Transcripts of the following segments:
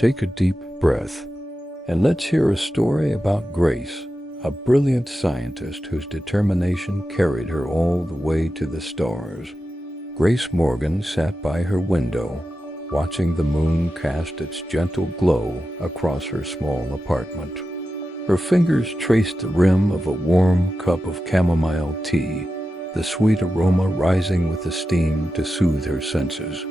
take a deep breath, and let's hear a story about Grace, a brilliant scientist whose determination carried her all the way to the stars. Grace Morgan sat by her window, watching the moon cast its gentle glow across her small apartment. Her fingers traced the rim of a warm cup of chamomile tea, the sweet aroma rising with the steam to soothe her senses.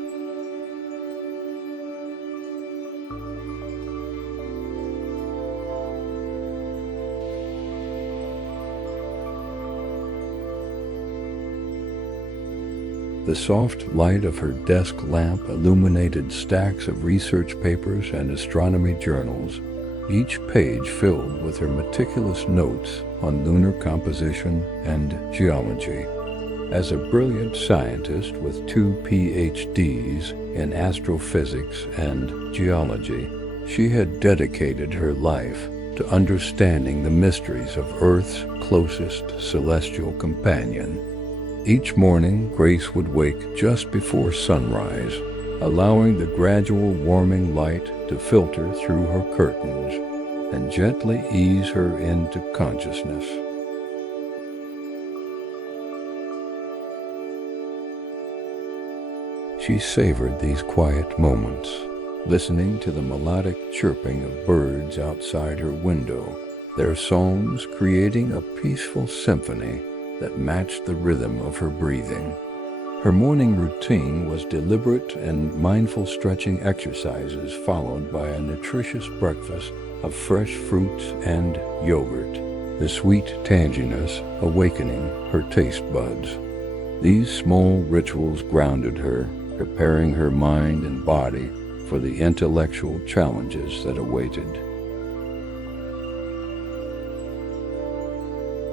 The soft light of her desk lamp illuminated stacks of research papers and astronomy journals, each page filled with her meticulous notes on lunar composition and geology. As a brilliant scientist with 2 PhDs in astrophysics and geology, she had dedicated her life to understanding the mysteries of Earth's closest celestial companion. Each morning, Grace would wake just before sunrise, allowing the gradual warming light to filter through her curtains and gently ease her into consciousness. She savored these quiet moments, listening to the melodic chirping of birds outside her window, their songs creating a peaceful symphony that matched the rhythm of her breathing. Her morning routine was deliberate and mindful stretching exercises followed by a nutritious breakfast of fresh fruits and yogurt, the sweet tanginess awakening her taste buds. These small rituals grounded her, preparing her mind and body for the intellectual challenges that awaited.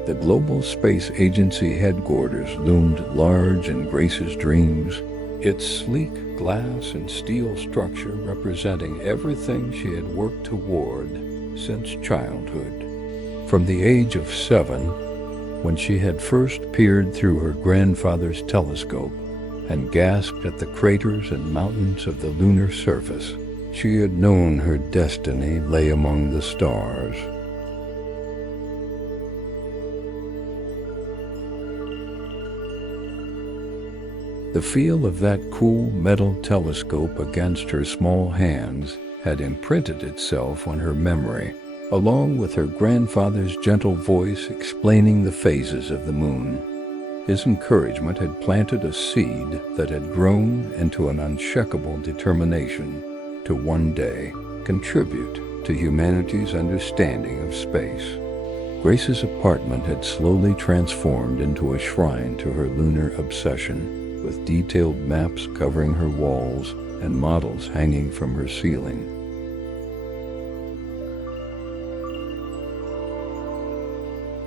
The Global Space Agency headquarters loomed large in Grace's dreams, its sleek glass and steel structure representing everything she had worked toward since childhood. From the age of 7, when she had first peered through her grandfather's telescope and gasped at the craters and mountains of the lunar surface, she had known her destiny lay among the stars. The feel of that cool metal telescope against her small hands had imprinted itself on her memory, along with her grandfather's gentle voice explaining the phases of the moon. His encouragement had planted a seed that had grown into an unshakable determination to one day contribute to humanity's understanding of space. Grace's apartment had slowly transformed into a shrine to her lunar obsession, with detailed maps covering her walls and models hanging from her ceiling.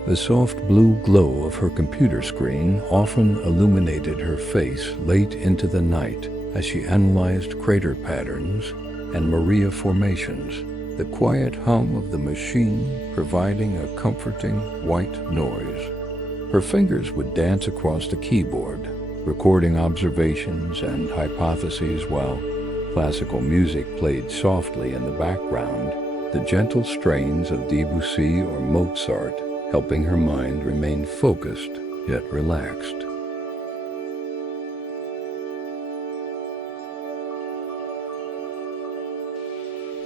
The soft blue glow of her computer screen often illuminated her face late into the night as she analyzed crater patterns and Maria formations, the quiet hum of the machine providing a comforting white noise. Her fingers would dance across the keyboard, recording observations and hypotheses while classical music played softly in the background, the gentle strains of Debussy or Mozart helping her mind remain focused yet relaxed.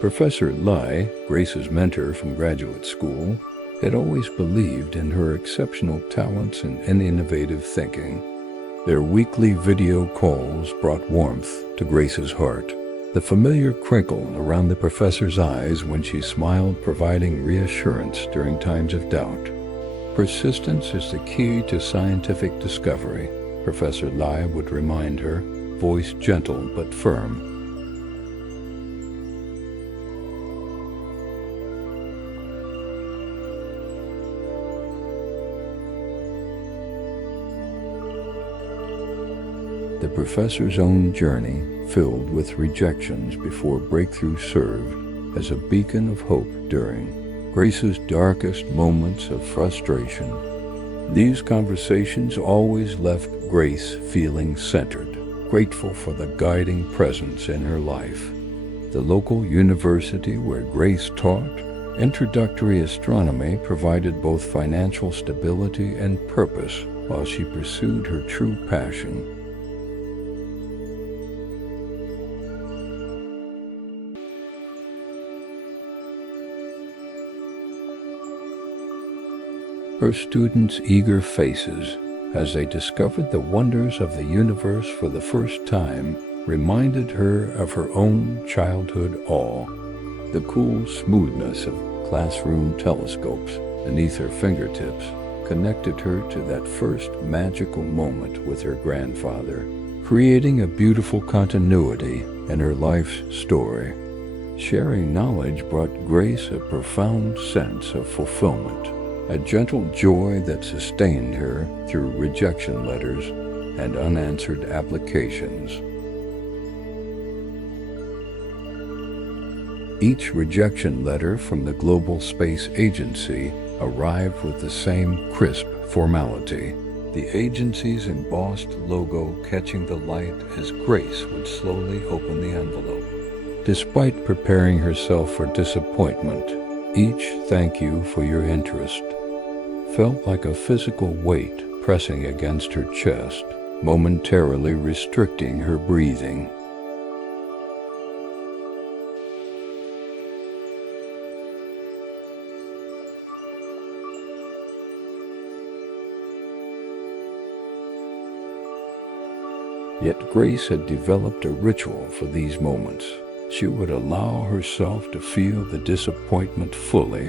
Professor Lai, Grace's mentor from graduate school, had always believed in her exceptional talents and innovative thinking. Their weekly video calls brought warmth to Grace's heart, the familiar crinkle around the professor's eyes when she smiled, providing reassurance during times of doubt. Persistence is the key to scientific discovery, Professor Lai would remind her, voice gentle but firm. The professor's own journey, filled with rejections before breakthrough, served as a beacon of hope during Grace's darkest moments of frustration. These conversations always left Grace feeling centered, grateful for the guiding presence in her life. the local university where Grace taught, introductory astronomy provided both financial stability and purpose while she pursued her true passion. Her students' eager faces, as they discovered the wonders of the universe for the first time, reminded her of her own childhood awe. The cool smoothness of classroom telescopes beneath her fingertips connected her to that first magical moment with her grandfather, creating a beautiful continuity in her life's story. Sharing knowledge brought Grace a profound sense of fulfillment, a gentle joy that sustained her through rejection letters and unanswered applications. Each rejection letter from the Global Space Agency arrived with the same crisp formality, the agency's embossed logo catching the light as Grace would slowly open the envelope. Despite preparing herself for disappointment, each "thank you for your interest" felt like a physical weight pressing against her chest, momentarily restricting her breathing. Yet Grace had developed a ritual for these moments. She would allow herself to feel the disappointment fully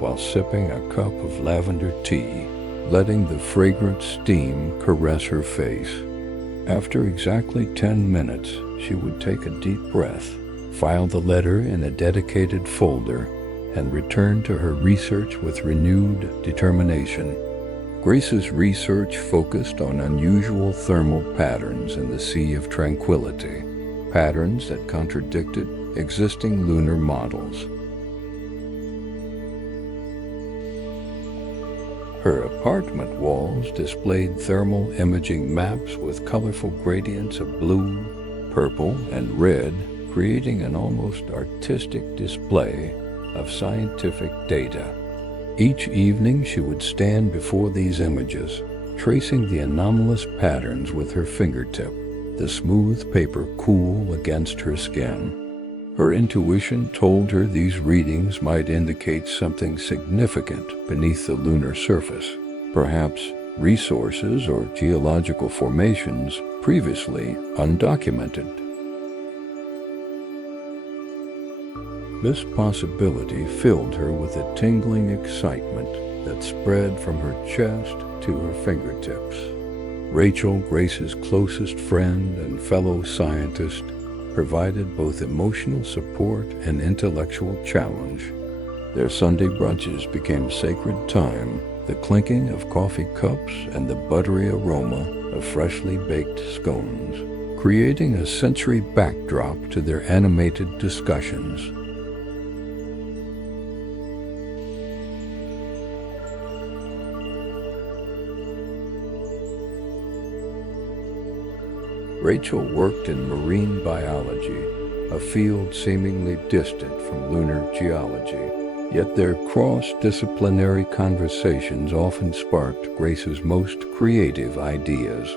while sipping a cup of lavender tea, letting the fragrant steam caress her face. After exactly 10 minutes, she would take a deep breath, file the letter in a dedicated folder, and return to her research with renewed determination. Grace's research focused on unusual thermal patterns in the Sea of Tranquility, patterns that contradicted existing lunar models. Her apartment walls displayed thermal imaging maps with colorful gradients of blue, purple, and red, creating an almost artistic display of scientific data. Each evening she would stand before these images, tracing the anomalous patterns with her fingertip, the smooth paper cool against her skin. Her intuition told her these readings might indicate something significant beneath the lunar surface, perhaps resources or geological formations previously undocumented. This possibility filled her with a tingling excitement that spread from her chest to her fingertips. Rachel, Grace's closest friend and fellow scientist, provided both emotional support and intellectual challenge. Their Sunday brunches became sacred time, the clinking of coffee cups and the buttery aroma of freshly baked scones, creating a sensory backdrop to their animated discussions. Rachel worked in marine biology, a field seemingly distant from lunar geology, yet their cross-disciplinary conversations often sparked Grace's most creative ideas.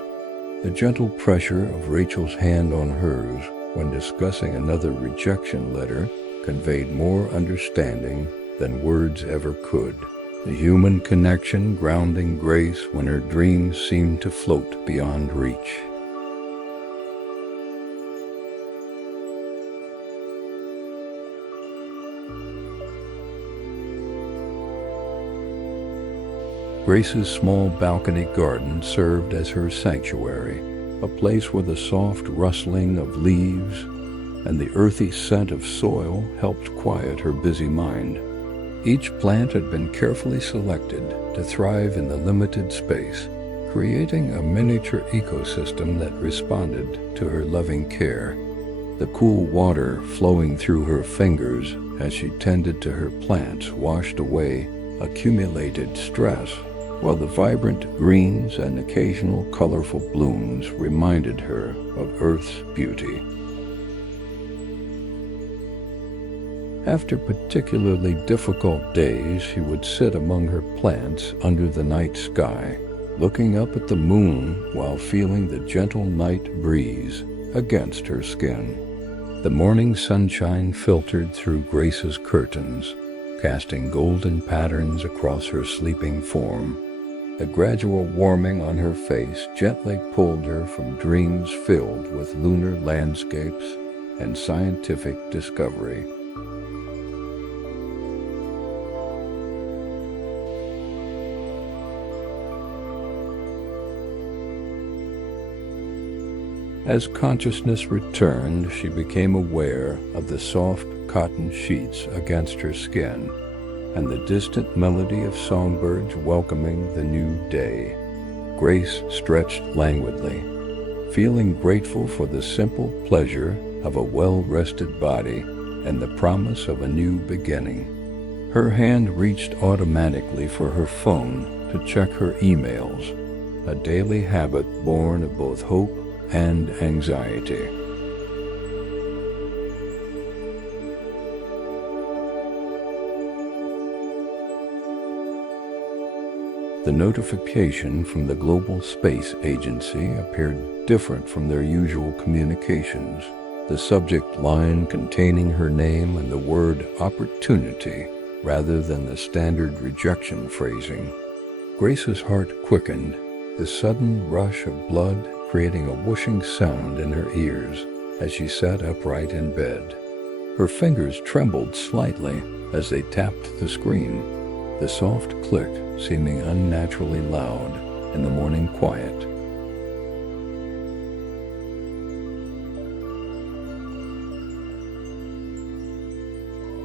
The gentle pressure of Rachel's hand on hers when discussing another rejection letter conveyed more understanding than words ever could, the human connection grounding Grace when her dreams seemed to float beyond reach. Grace's small balcony garden served as her sanctuary, a place where the soft rustling of leaves and the earthy scent of soil helped quiet her busy mind. Each plant had been carefully selected to thrive in the limited space, creating a miniature ecosystem that responded to her loving care. The cool water flowing through her fingers as she tended to her plants washed away accumulated stress, while the vibrant greens and occasional colorful blooms reminded her of Earth's beauty. After particularly difficult days, she would sit among her plants under the night sky, looking up at the moon while feeling the gentle night breeze against her skin. The morning sunshine filtered through Grace's curtains, casting golden patterns across her sleeping form. A gradual warming on her face gently pulled her from dreams filled with lunar landscapes and scientific discovery. As consciousness returned, she became aware of the soft cotton sheets against her skin and the distant melody of songbirds welcoming the new day. Grace stretched languidly, feeling grateful for the simple pleasure of a well-rested body and the promise of a new beginning. Her hand reached automatically for her phone to check her emails, a daily habit born of both hope and anxiety. The notification from the Global Space Agency appeared different from their usual communications, the subject line containing her name and the word opportunity rather than the standard rejection phrasing. Grace's heart quickened, the sudden rush of blood creating a whooshing sound in her ears as she sat upright in bed. Her fingers trembled slightly as they tapped the screen, the soft click seeming unnaturally loud in the morning quiet.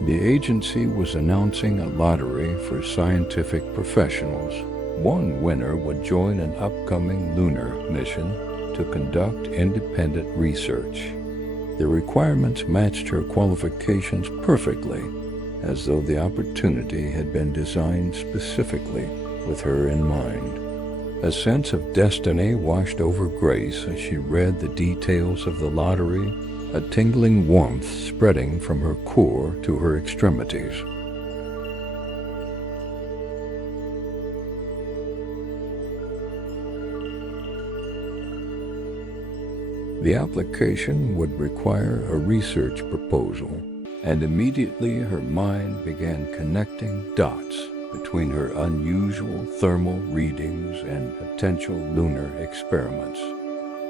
The agency was announcing a lottery for scientific professionals. One winner would join an upcoming lunar mission to conduct independent research. The requirements matched her qualifications perfectly, as though the opportunity had been designed specifically with her in mind. A sense of destiny washed over Grace as she read the details of the lottery, a tingling warmth spreading from her core to her extremities. The application would require a research proposal, and immediately her mind began connecting dots between her unusual thermal readings and potential lunar experiments.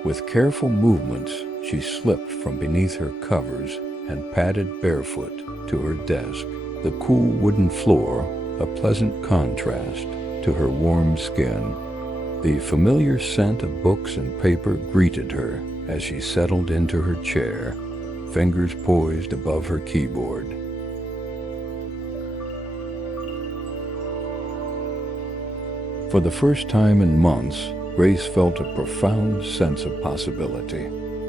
With careful movements, she slipped from beneath her covers and padded barefoot to her desk, the cool wooden floor a pleasant contrast to her warm skin. The familiar scent of books and paper greeted her as she settled into her chair, fingers poised above her keyboard. For the first time in months, Grace felt a profound sense of possibility,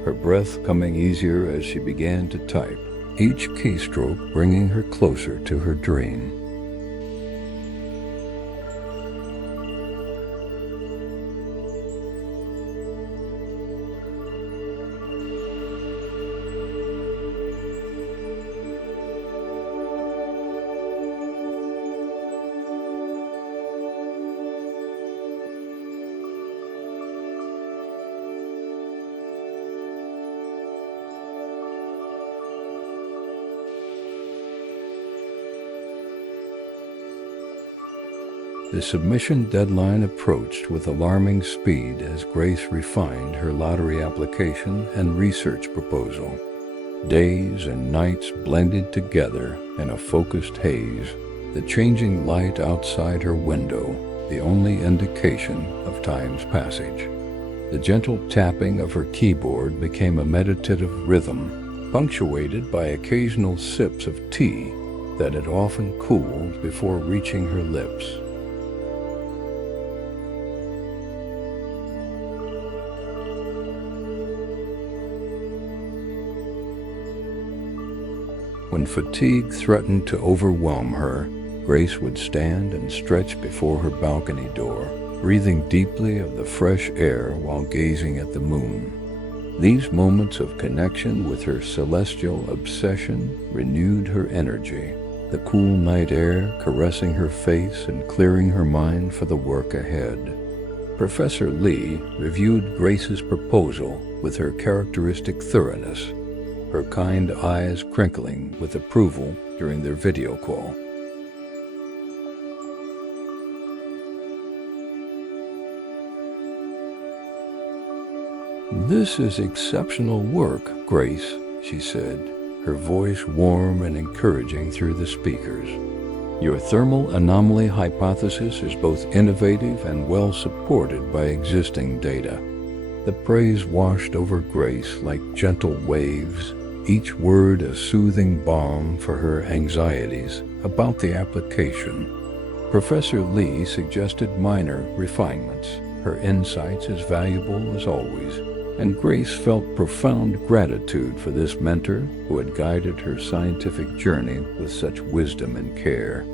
her breath coming easier as she began to type, each keystroke bringing her closer to her dream. The submission deadline approached with alarming speed as Grace refined her lottery application and research proposal. Days and nights blended together in a focused haze, the changing light outside her window the only indication of time's passage. The gentle tapping of her keyboard became a meditative rhythm, punctuated by occasional sips of tea that had often cooled before reaching her lips. When fatigue threatened to overwhelm her, Grace would stand and stretch before her balcony door, breathing deeply of the fresh air while gazing at the moon. These moments of connection with her celestial obsession renewed her energy, the cool night air caressing her face and clearing her mind for the work ahead. Professor Lee reviewed Grace's proposal with her characteristic thoroughness, her kind eyes crinkling with approval during their video call. "This is exceptional work, Grace," she said, her voice warm and encouraging through the speakers. "Your thermal anomaly hypothesis is both innovative and well supported by existing data." The praise washed over Grace like gentle waves, each word a soothing balm for her anxieties about the application. Professor Lee suggested minor refinements, her insights as valuable as always, and Grace felt profound gratitude for this mentor who had guided her scientific journey with such wisdom and care.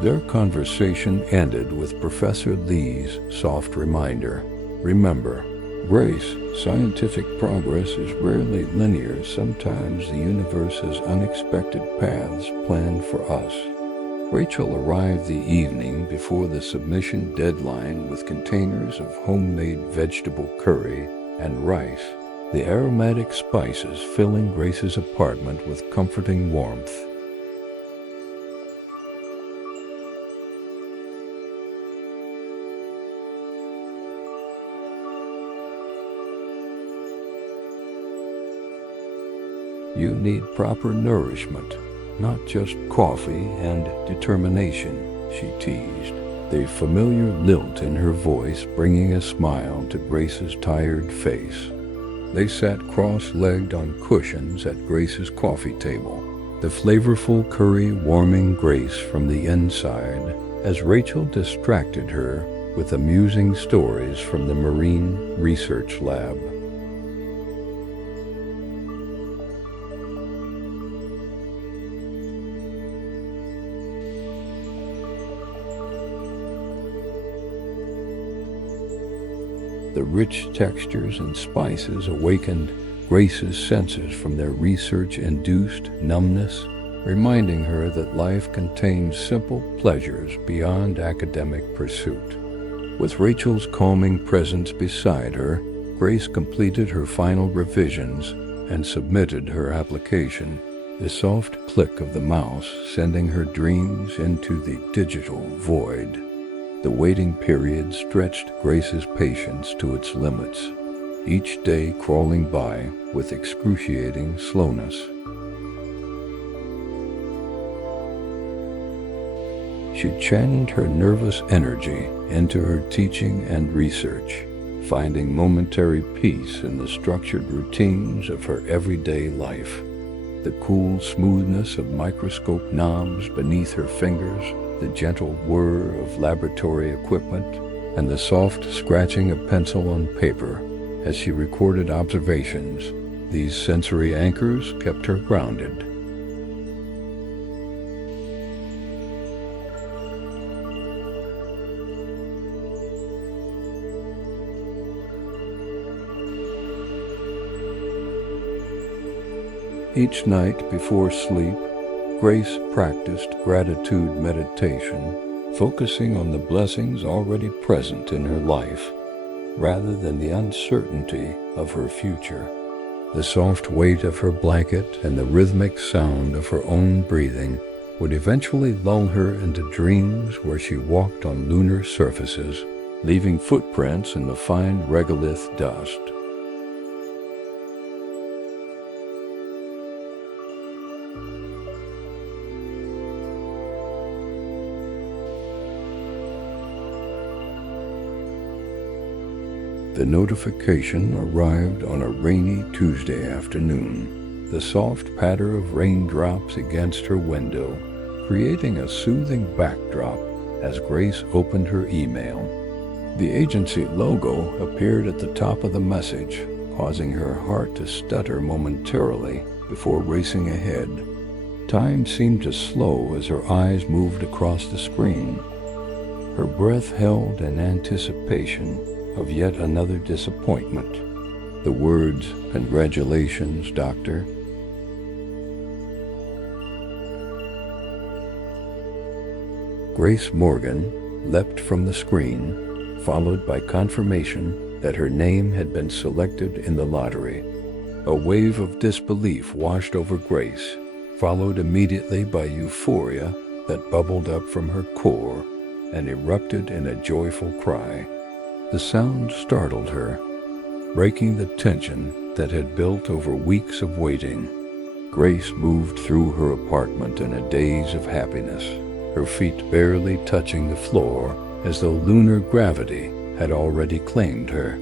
Their conversation ended with Professor Lee's soft reminder. "Remember, Grace, scientific progress is rarely linear. Sometimes the universe has unexpected paths planned for us." Rachel arrived the evening before the submission deadline with containers of homemade vegetable curry and rice, the aromatic spices filling Grace's apartment with comforting warmth. "You need proper nourishment, not just coffee and determination," she teased, the familiar lilt in her voice bringing a smile to Grace's tired face. They sat cross-legged on cushions at Grace's coffee table, the flavorful curry warming Grace from the inside as Rachel distracted her with amusing stories from the Marine Research Lab. The rich textures and spices awakened Grace's senses from their research-induced numbness, reminding her that life contains simple pleasures beyond academic pursuit. With Rachel's calming presence beside her, Grace completed her final revisions and submitted her application, the soft click of the mouse sending her dreams into the digital void. The waiting period stretched Grace's patience to its limits, each day crawling by with excruciating slowness. She channeled her nervous energy into her teaching and research, finding momentary peace in the structured routines of her everyday life. The cool smoothness of microscope knobs beneath her fingers, the gentle whir of laboratory equipment, and the soft scratching of pencil on paper as she recorded observations. These sensory anchors kept her grounded. Each night before sleep, Grace practiced gratitude meditation, focusing on the blessings already present in her life, rather than the uncertainty of her future. The soft weight of her blanket and the rhythmic sound of her own breathing would eventually lull her into dreams where she walked on lunar surfaces, leaving footprints in the fine regolith dust. The notification arrived on a rainy Tuesday afternoon, the soft patter of raindrops against her window, creating a soothing backdrop as Grace opened her email. The agency logo appeared at the top of the message, causing her heart to stutter momentarily before racing ahead. Time seemed to slow as her eyes moved across the screen. Her breath held in anticipation, of yet another disappointment. The words, "Congratulations, Doctor." Grace Morgan leapt from the screen, followed by confirmation that her name had been selected in the lottery. A wave of disbelief washed over Grace, followed immediately by euphoria that bubbled up from her core and erupted in a joyful cry. The sound startled her, breaking the tension that had built over weeks of waiting. Grace moved through her apartment in a daze of happiness, her feet barely touching the floor as though lunar gravity had already claimed her.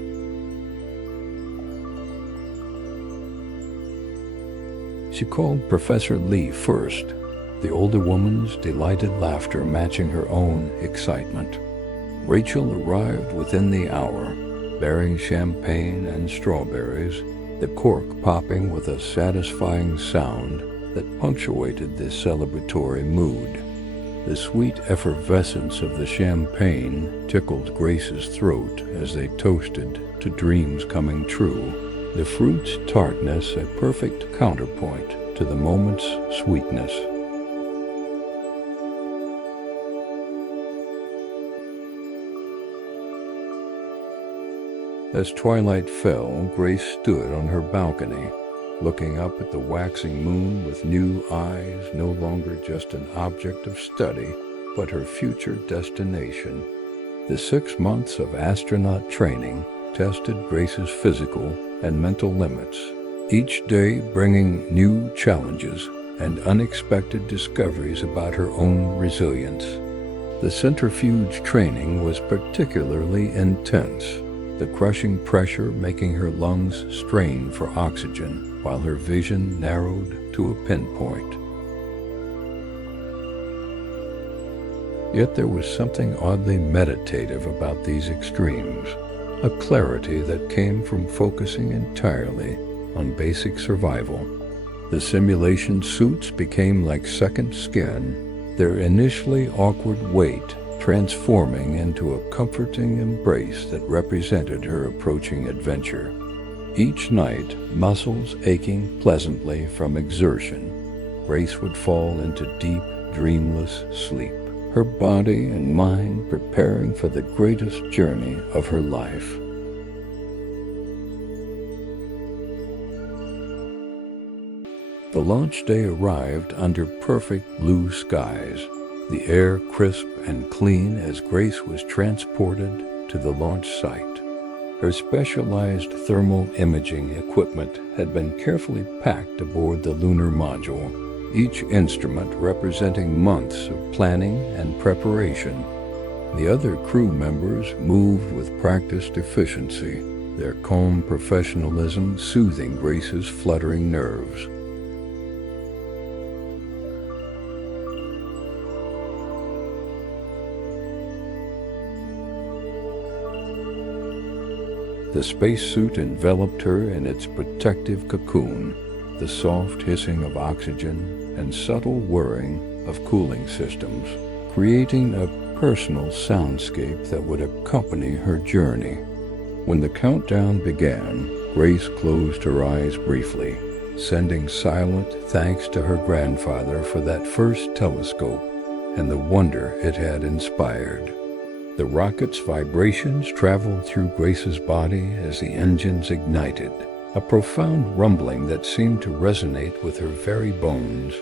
She called Professor Lee first, the older woman's delighted laughter matching her own excitement. Rachel arrived within the hour, bearing champagne and strawberries, the cork popping with a satisfying sound that punctuated this celebratory mood. The sweet effervescence of the champagne tickled Grace's throat as they toasted to dreams coming true, the fruit's tartness a perfect counterpoint to the moment's sweetness. As twilight fell, Grace stood on her balcony, looking up at the waxing moon with new eyes, no longer just an object of study, but her future destination. The 6 months of astronaut training tested Grace's physical and mental limits, each day bringing new challenges and unexpected discoveries about her own resilience. The centrifuge training was particularly intense, the crushing pressure making her lungs strain for oxygen, while her vision narrowed to a pinpoint. Yet there was something oddly meditative about these extremes, a clarity that came from focusing entirely on basic survival. The simulation suits became like second skin, their initially awkward weight transforming into a comforting embrace that represented her approaching adventure. Each night, muscles aching pleasantly from exertion, Grace would fall into deep, dreamless sleep, her body and mind preparing for the greatest journey of her life. The launch day arrived under perfect blue skies, the air crisp and clean as Grace was transported to the launch site. Her specialized thermal imaging equipment had been carefully packed aboard the lunar module, each instrument representing months of planning and preparation. The other crew members moved with practiced efficiency, their calm professionalism soothing Grace's fluttering nerves. The spacesuit enveloped her in its protective cocoon, the soft hissing of oxygen and subtle whirring of cooling systems, creating a personal soundscape that would accompany her journey. When the countdown began, Grace closed her eyes briefly, sending silent thanks to her grandfather for that first telescope and the wonder it had inspired. The rocket's vibrations traveled through Grace's body as the engines ignited, a profound rumbling that seemed to resonate with her very bones.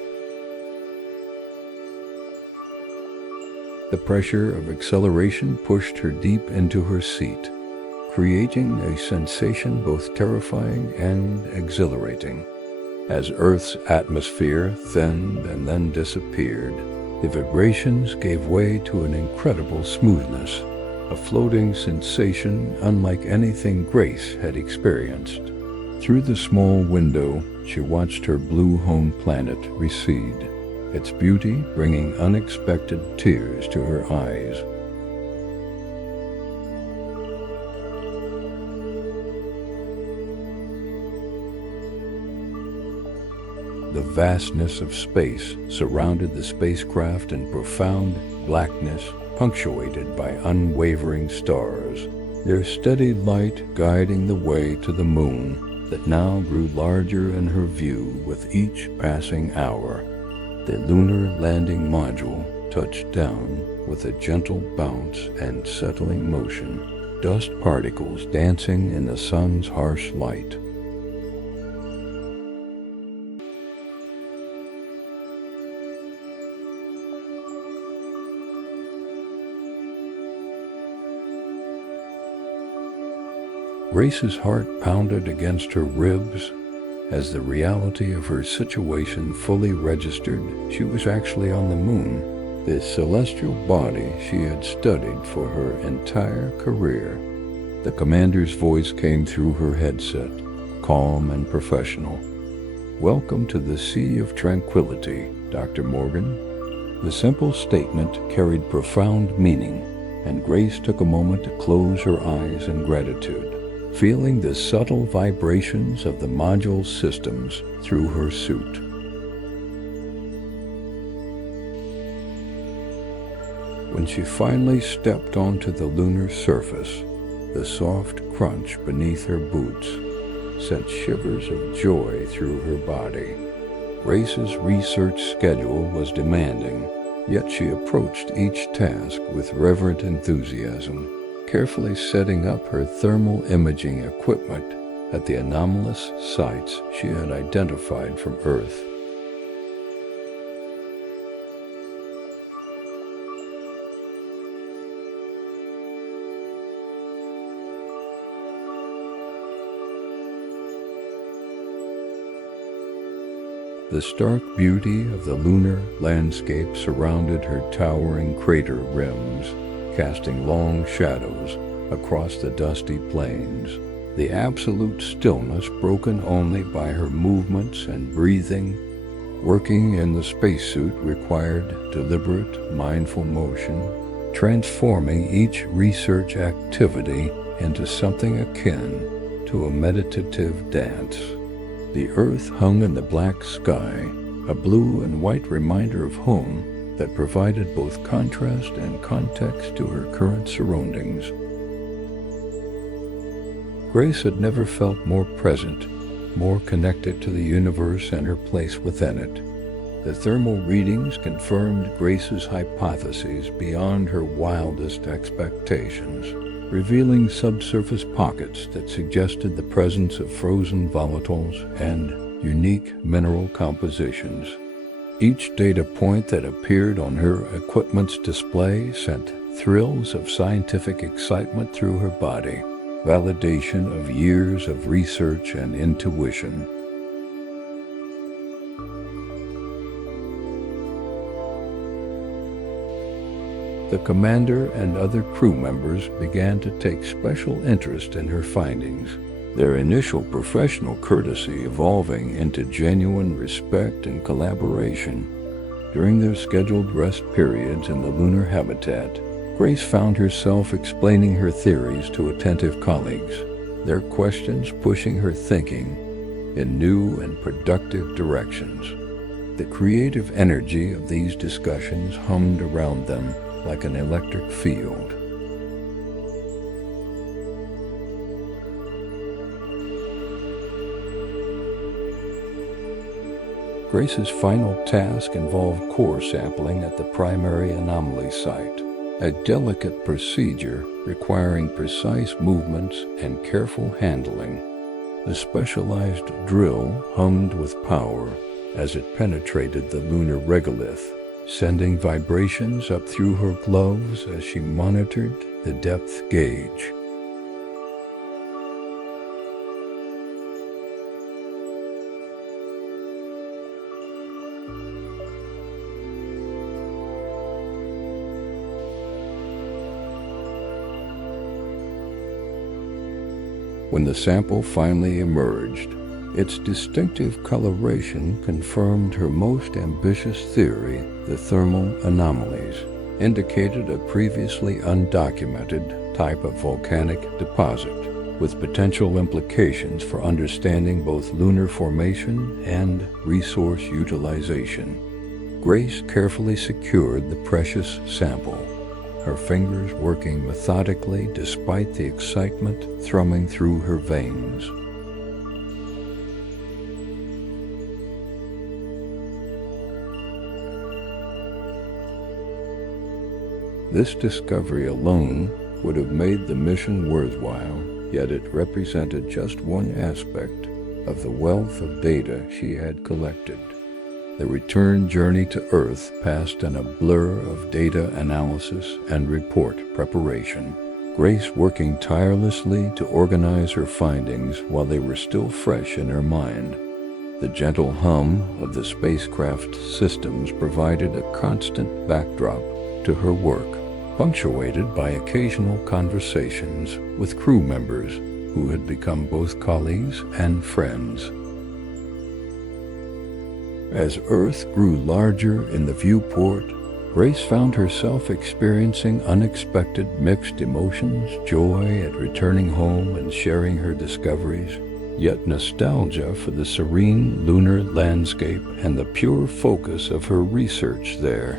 The pressure of acceleration pushed her deep into her seat, creating a sensation both terrifying and exhilarating. As Earth's atmosphere thinned and then disappeared, the vibrations gave way to an incredible smoothness, a floating sensation unlike anything Grace had experienced. Through the small window, she watched her blue home planet recede, its beauty bringing unexpected tears to her eyes. The vastness of space surrounded the spacecraft in profound blackness, punctuated by unwavering stars. their steady light guiding the way to the moon that now grew larger in her view with each passing hour. The lunar landing module touched down with a gentle bounce and settling motion, dust particles dancing in the sun's harsh light. Grace's heart pounded against her ribs as the reality of her situation fully registered. She was actually on the moon, the celestial body she had studied for her entire career. The commander's voice came through her headset, calm and professional. "Welcome to the Sea of Tranquility, Dr. Morgan." The simple statement carried profound meaning, and Grace took a moment to close her eyes in gratitude, feeling the subtle vibrations of the module systems through her suit. When she finally stepped onto the lunar surface, the soft crunch beneath her boots sent shivers of joy through her body. Grace's research schedule was demanding, yet she approached each task with reverent enthusiasm, carefully setting up her thermal imaging equipment at the anomalous sites she had identified from Earth. The stark beauty of the lunar landscape surrounded her towering crater rims, casting long shadows across the dusty plains, the absolute stillness broken only by her movements and breathing. Working in the spacesuit required deliberate, mindful motion, transforming each research activity into something akin to a meditative dance. The Earth hung in the black sky, a blue and white reminder of home that provided both contrast and context to her current surroundings. Grace had never felt more present, more connected to the universe and her place within it. The thermal readings confirmed Grace's hypotheses beyond her wildest expectations, revealing subsurface pockets that suggested the presence of frozen volatiles and unique mineral compositions. Each data point that appeared on her equipment's display sent thrills of scientific excitement through her body, validation of years of research and intuition. The commander and other crew members began to take special interest in her findings, their initial professional courtesy evolving into genuine respect and collaboration. During their scheduled rest periods in the lunar habitat, Grace found herself explaining her theories to attentive colleagues, their questions pushing her thinking in new and productive directions. The creative energy of these discussions hummed around them like an electric field. Grace's final task involved core sampling at the primary anomaly site, a delicate procedure requiring precise movements and careful handling. The specialized drill hummed with power as it penetrated the lunar regolith, sending vibrations up through her gloves as she monitored the depth gauge. When the sample finally emerged, its distinctive coloration confirmed her most ambitious theory. The thermal anomalies indicated a previously undocumented type of volcanic deposit, with potential implications for understanding both lunar formation and resource utilization. Grace carefully secured the precious sample, her fingers working methodically despite the excitement thrumming through her veins. This discovery alone would have made the mission worthwhile, yet it represented just one aspect of the wealth of data she had collected. The return journey to Earth passed in a blur of data analysis and report preparation, Grace working tirelessly to organize her findings while they were still fresh in her mind. The gentle hum of the spacecraft systems provided a constant backdrop to her work, punctuated by occasional conversations with crew members who had become both colleagues and friends. As Earth grew larger in the viewport, Grace found herself experiencing unexpected mixed emotions, joy at returning home and sharing her discoveries, yet nostalgia for the serene lunar landscape and the pure focus of her research there.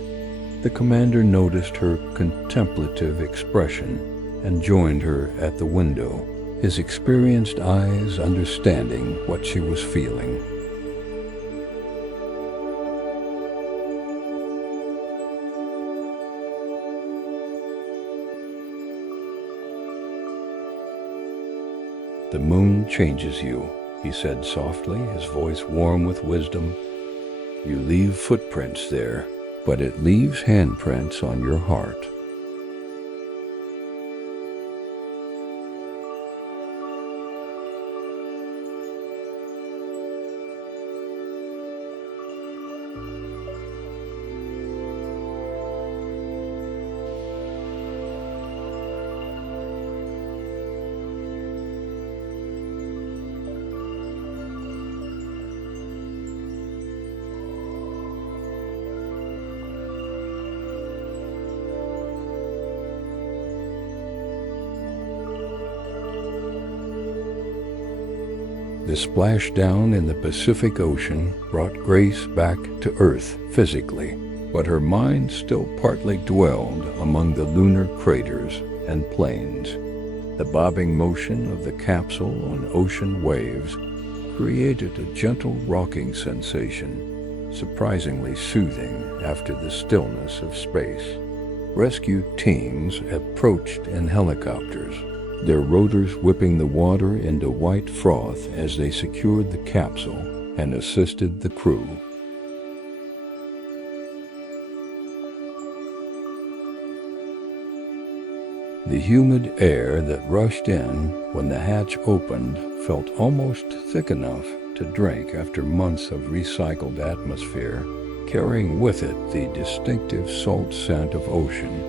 The commander noticed her contemplative expression and joined her at the window, his experienced eyes understanding what she was feeling. "The moon changes you," he said softly, his voice warm with wisdom. "You leave footprints there, but it leaves handprints on your heart." The splashdown in the Pacific Ocean brought Grace back to Earth physically, but her mind still partly dwelled among the lunar craters and plains. The bobbing motion of the capsule on ocean waves created a gentle rocking sensation, surprisingly soothing after the stillness of space. Rescue teams approached in helicopters, their rotors whipping the water into white froth as they secured the capsule and assisted the crew. The humid air that rushed in when the hatch opened felt almost thick enough to drink after months of recycled atmosphere, carrying with it the distinctive salt scent of ocean.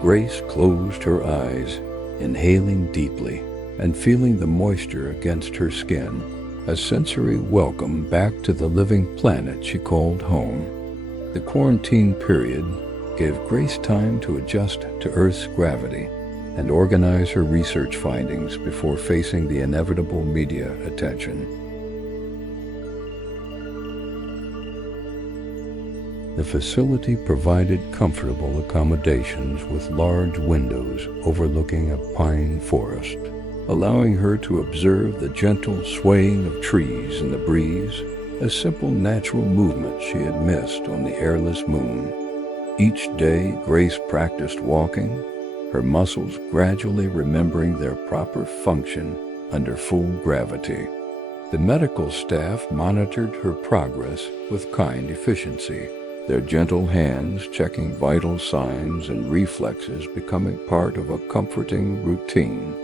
Grace closed her eyes, inhaling deeply and feeling the moisture against her skin, a sensory welcome back to the living planet she called home. The quarantine period gave Grace time to adjust to Earth's gravity and organize her research findings before facing the inevitable media attention. The facility provided comfortable accommodations with large windows overlooking a pine forest, allowing her to observe the gentle swaying of trees in the breeze, a simple natural movement she had missed on the airless moon. Each day, Grace practiced walking, her muscles gradually remembering their proper function under full gravity. The medical staff monitored her progress with kind efficiency, their gentle hands checking vital signs and reflexes becoming part of a comforting routine.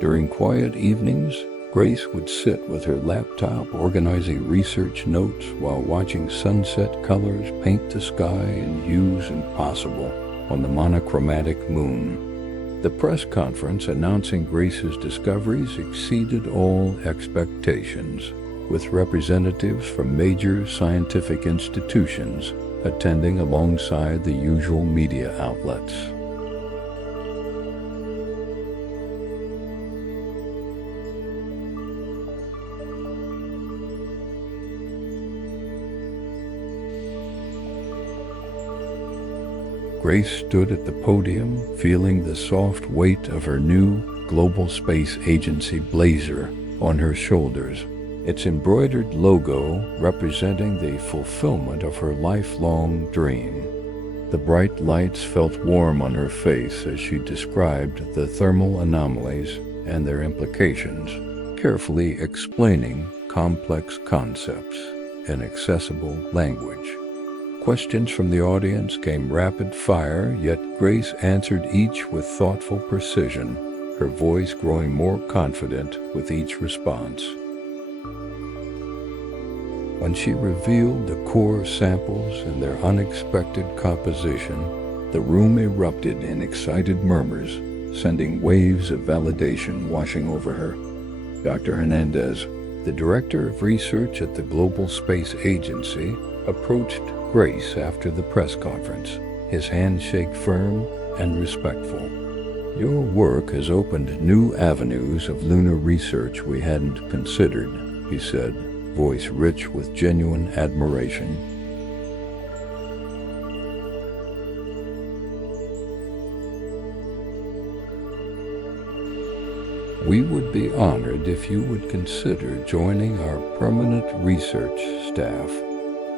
During quiet evenings, Grace would sit with her laptop organizing research notes while watching sunset colors paint the sky in hues impossible on the monochromatic moon. The press conference announcing Grace's discoveries exceeded all expectations, with representatives from major scientific institutions attending alongside the usual media outlets. Grace stood at the podium, feeling the soft weight of her new Global Space Agency blazer on her shoulders, its embroidered logo representing the fulfillment of her lifelong dream. The bright lights felt warm on her face as she described the thermal anomalies and their implications, carefully explaining complex concepts in accessible language. Questions from the audience came rapid fire, yet Grace answered each with thoughtful precision, her voice growing more confident with each response. When she revealed the core samples and their unexpected composition, the room erupted in excited murmurs, sending waves of validation washing over her. Dr. Hernandez, the director of research at the Global Space Agency, approached Grace after the press conference, his handshake firm and respectful. "Your work has opened new avenues of lunar research we hadn't considered," he said, voice rich with genuine admiration. "We would be honored if you would consider joining our permanent research staff."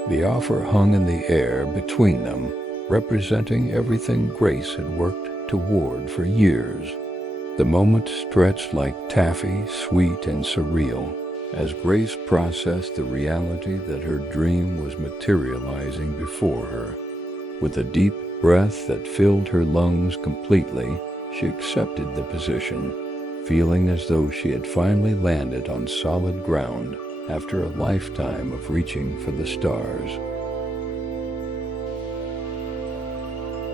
The offer hung in the air between them, representing everything Grace had worked toward for years. The moment stretched like taffy, sweet and surreal, as Grace processed the reality that her dream was materializing before her. With a deep breath that filled her lungs completely, she accepted the position, feeling as though she had finally landed on solid ground after a lifetime of reaching for the stars.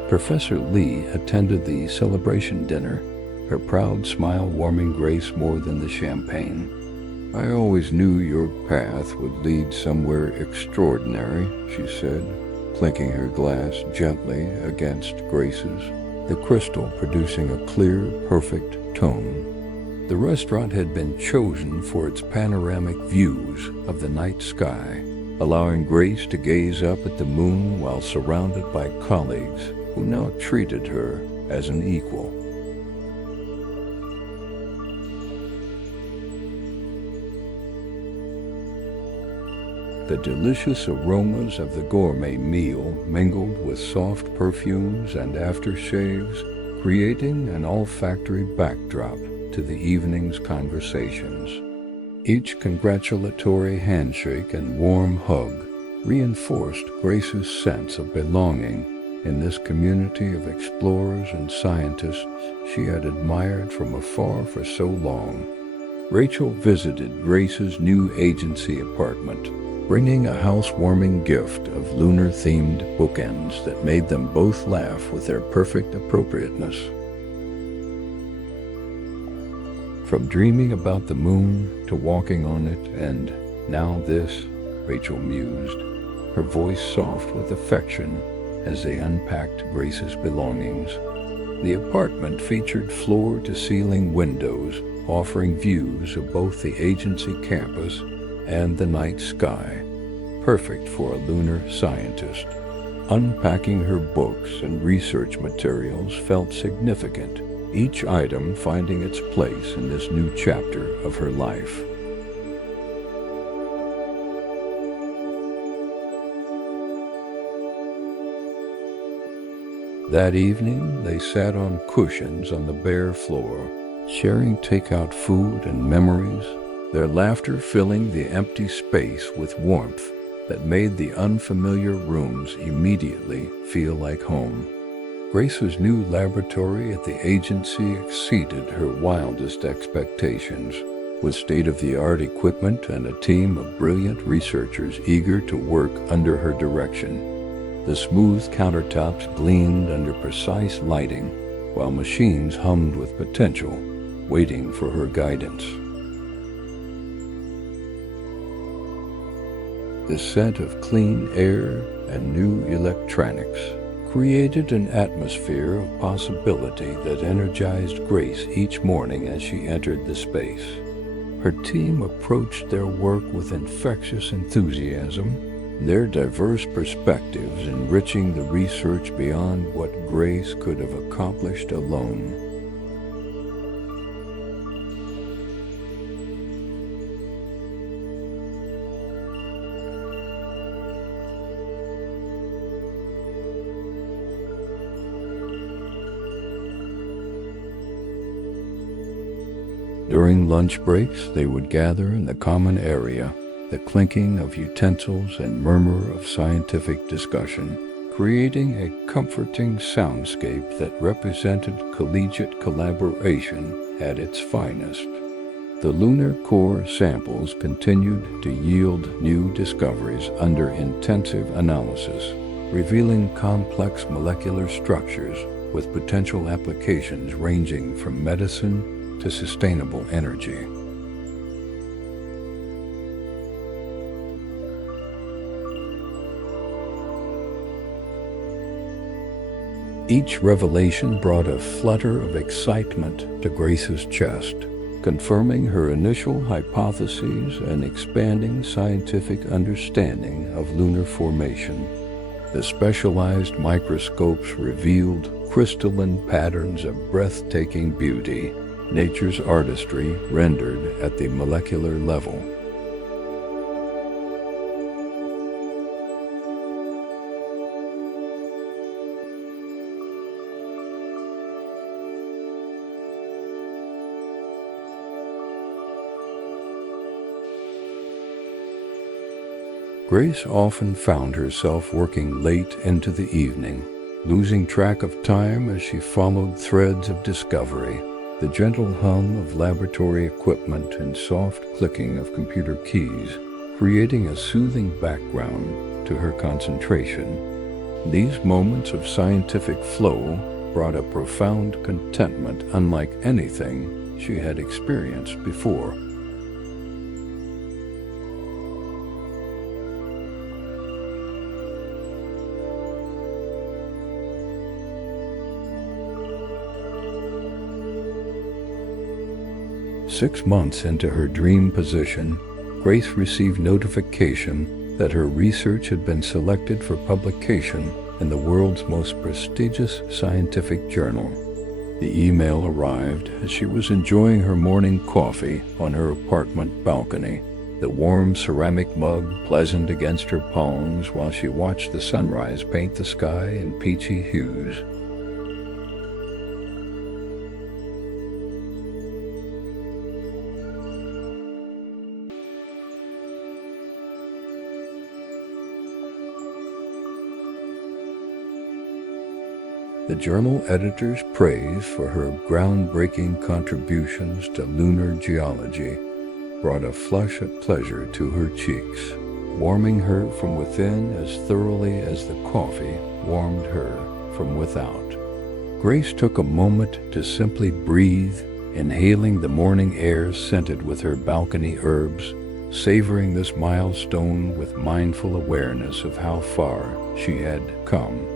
Professor Lee attended the celebration dinner, her proud smile warming Grace more than the champagne. "I always knew your path would lead somewhere extraordinary," she said, clinking her glass gently against Grace's, the crystal producing a clear, perfect tone. The restaurant had been chosen for its panoramic views of the night sky, allowing Grace to gaze up at the moon while surrounded by colleagues who now treated her as an equal. The delicious aromas of the gourmet meal mingled with soft perfumes and aftershaves, creating an olfactory backdrop to the evening's conversations. Each congratulatory handshake and warm hug reinforced Grace's sense of belonging in this community of explorers and scientists she had admired from afar for so long. Rachel visited Grace's new agency apartment, bringing a housewarming gift of lunar-themed bookends that made them both laugh with their perfect appropriateness. From dreaming about the moon to walking on it, and now this, Rachel mused, her voice soft with affection as they unpacked Grace's belongings. The apartment featured floor-to-ceiling windows offering views of both the agency campus and the night sky, perfect for a lunar scientist. Unpacking her books and research materials felt significant, each item finding its place in this new chapter of her life. That evening, they sat on cushions on the bare floor, sharing takeout food and memories, their laughter filling the empty space with warmth that made the unfamiliar rooms immediately feel like home. Grace's new laboratory at the agency exceeded her wildest expectations, with state-of-the-art equipment and a team of brilliant researchers eager to work under her direction. The smooth countertops gleamed under precise lighting, while machines hummed with potential, waiting for her guidance. The scent of clean air and new electronics created an atmosphere of possibility that energized Grace each morning as she entered the space. Her team approached their work with infectious enthusiasm, their diverse perspectives enriching the research beyond what Grace could have accomplished alone. During lunch breaks, they would gather in the common area, the clinking of utensils and murmur of scientific discussion, creating a comforting soundscape that represented collegiate collaboration at its finest. The lunar core samples continued to yield new discoveries under intensive analysis, revealing complex molecular structures with potential applications ranging from medicine to sustainable energy. Each revelation brought a flutter of excitement to Grace's chest, confirming her initial hypotheses and expanding scientific understanding of lunar formation. The specialized microscopes revealed crystalline patterns of breathtaking beauty, nature's artistry rendered at the molecular level. Grace often found herself working late into the evening, losing track of time as she followed threads of discovery. The gentle hum of laboratory equipment and soft clicking of computer keys, creating a soothing background to her concentration. These moments of scientific flow brought a profound contentment unlike anything she had experienced before. Six months into her dream position, Grace received notification that her research had been selected for publication in the world's most prestigious scientific journal. The email arrived as she was enjoying her morning coffee on her apartment balcony, the warm ceramic mug pleasant against her palms while she watched the sunrise paint the sky in peachy hues. The journal editor's praise for her groundbreaking contributions to lunar geology brought a flush of pleasure to her cheeks, warming her from within as thoroughly as the coffee warmed her from without. Grace took a moment to simply breathe, inhaling the morning air scented with her balcony herbs, savoring this milestone with mindful awareness of how far she had come.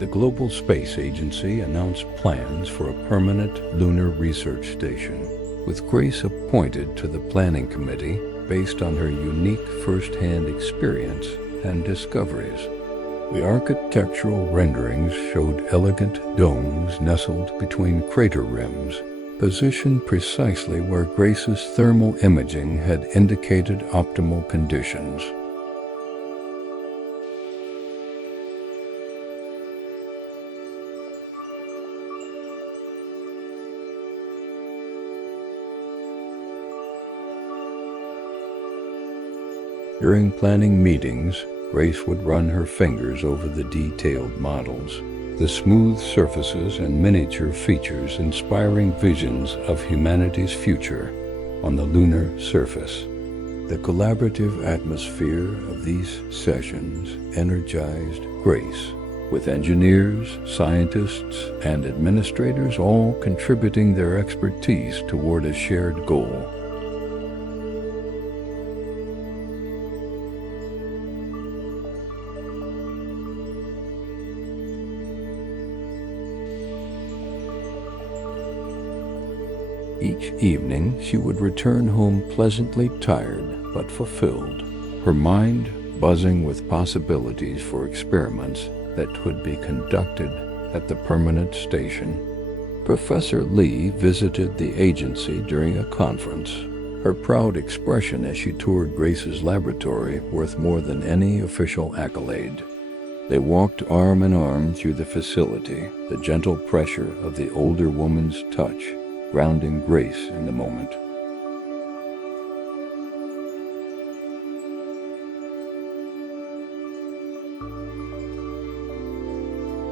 The Global Space Agency announced plans for a permanent lunar research station, with Grace appointed to the planning committee based on her unique first-hand experience and discoveries. The architectural renderings showed elegant domes nestled between crater rims, positioned precisely where Grace's thermal imaging had indicated optimal conditions. During planning meetings, Grace would run her fingers over the detailed models, the smooth surfaces and miniature features inspiring visions of humanity's future on the lunar surface. The collaborative atmosphere of these sessions energized Grace, with engineers, scientists, and administrators all contributing their expertise toward a shared goal. Each evening, she would return home pleasantly tired but fulfilled, her mind buzzing with possibilities for experiments that would be conducted at the permanent station. Professor Lee visited the agency during a conference, her proud expression as she toured Grace's laboratory worth more than any official accolade. They walked arm in arm through the facility, the gentle pressure of the older woman's touch grounding Grace in the moment.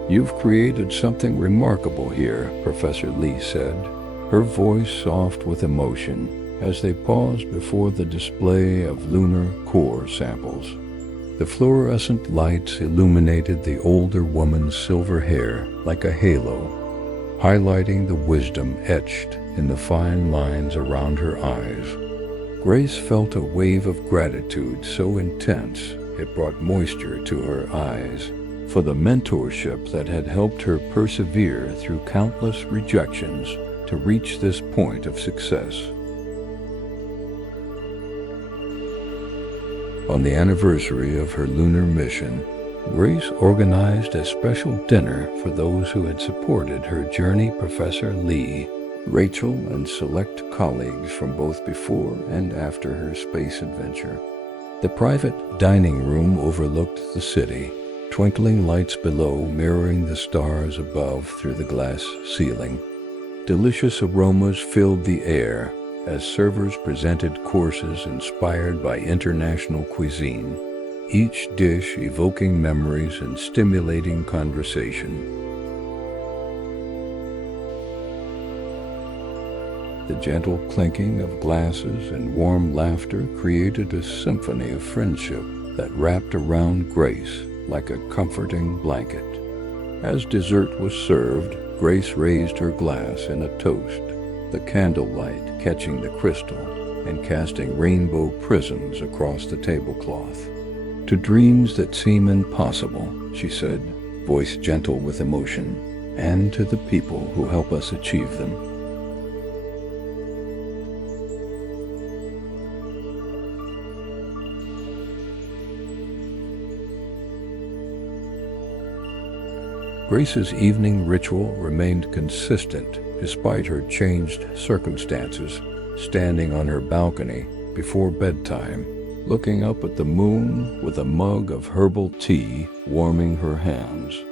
"You've created something remarkable here," Professor Lee said, her voice soft with emotion as they paused before the display of lunar core samples. The fluorescent lights illuminated the older woman's silver hair like a halo, highlighting the wisdom etched in the fine lines around her eyes. Grace felt a wave of gratitude so intense it brought moisture to her eyes for the mentorship that had helped her persevere through countless rejections to reach this point of success. On the anniversary of her lunar mission, Grace organized a special dinner for those who had supported her journey. Professor Lee, Rachel, and select colleagues from both before and after her space adventure. The private dining room overlooked the city, twinkling lights below mirroring the stars above through the glass ceiling. Delicious aromas filled the air as servers presented courses inspired by international cuisine, each dish evoking memories and stimulating conversation. The gentle clinking of glasses and warm laughter created a symphony of friendship that wrapped around Grace like a comforting blanket. As dessert was served, Grace raised her glass in a toast, the candlelight catching the crystal and casting rainbow prisms across the tablecloth. "To dreams that seem impossible," she said, voice gentle with emotion, "and to the people who help us achieve them." Grace's evening ritual remained consistent despite her changed circumstances, standing on her balcony before bedtime, looking up at the moon with a mug of herbal tea warming her hands.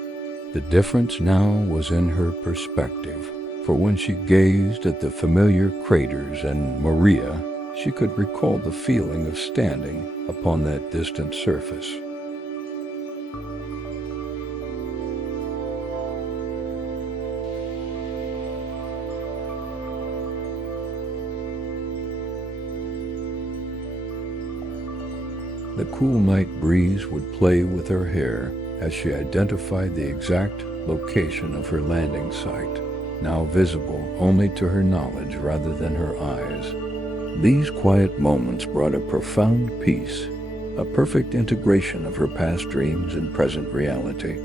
The difference now was in her perspective, for when she gazed at the familiar craters and Maria, she could recall the feeling of standing upon that distant surface. The cool night breeze would play with her hair as she identified the exact location of her landing site, now visible only to her knowledge rather than her eyes. These quiet moments brought a profound peace, a perfect integration of her past dreams and present reality.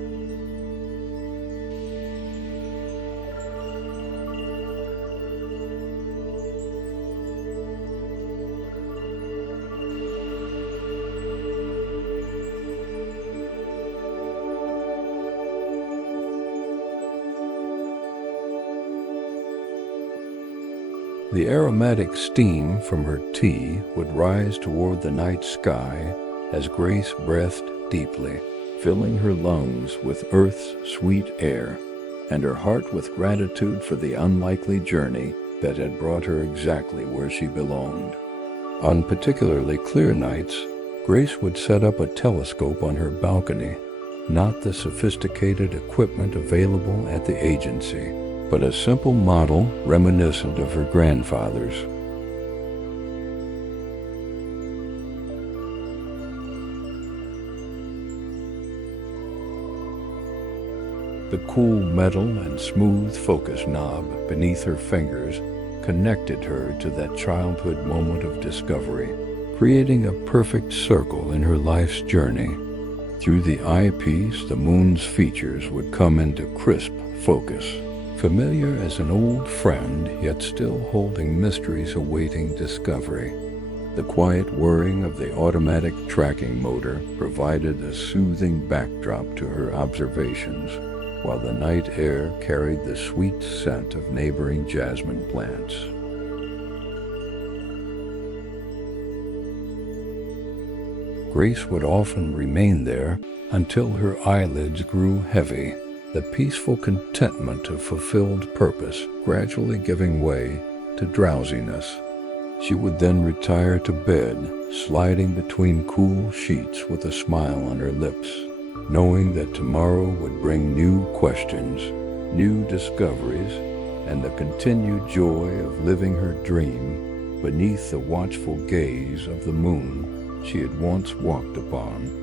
The aromatic steam from her tea would rise toward the night sky as Grace breathed deeply, filling her lungs with Earth's sweet air, and her heart with gratitude for the unlikely journey that had brought her exactly where she belonged. On particularly clear nights, Grace would set up a telescope on her balcony, not the sophisticated equipment available at the agency, but a simple model reminiscent of her grandfather's. The cool metal and smooth focus knob beneath her fingers connected her to that childhood moment of discovery, creating a perfect circle in her life's journey. Through the eyepiece, the moon's features would come into crisp focus, Familiar as an old friend, yet still holding mysteries awaiting discovery. The quiet whirring of the automatic tracking motor provided a soothing backdrop to her observations, while the night air carried the sweet scent of neighboring jasmine plants. Grace would often remain there until her eyelids grew heavy, the peaceful contentment of fulfilled purpose gradually giving way to drowsiness. She would then retire to bed, sliding between cool sheets with a smile on her lips, knowing that tomorrow would bring new questions, new discoveries, and the continued joy of living her dream beneath the watchful gaze of the moon she had once walked upon.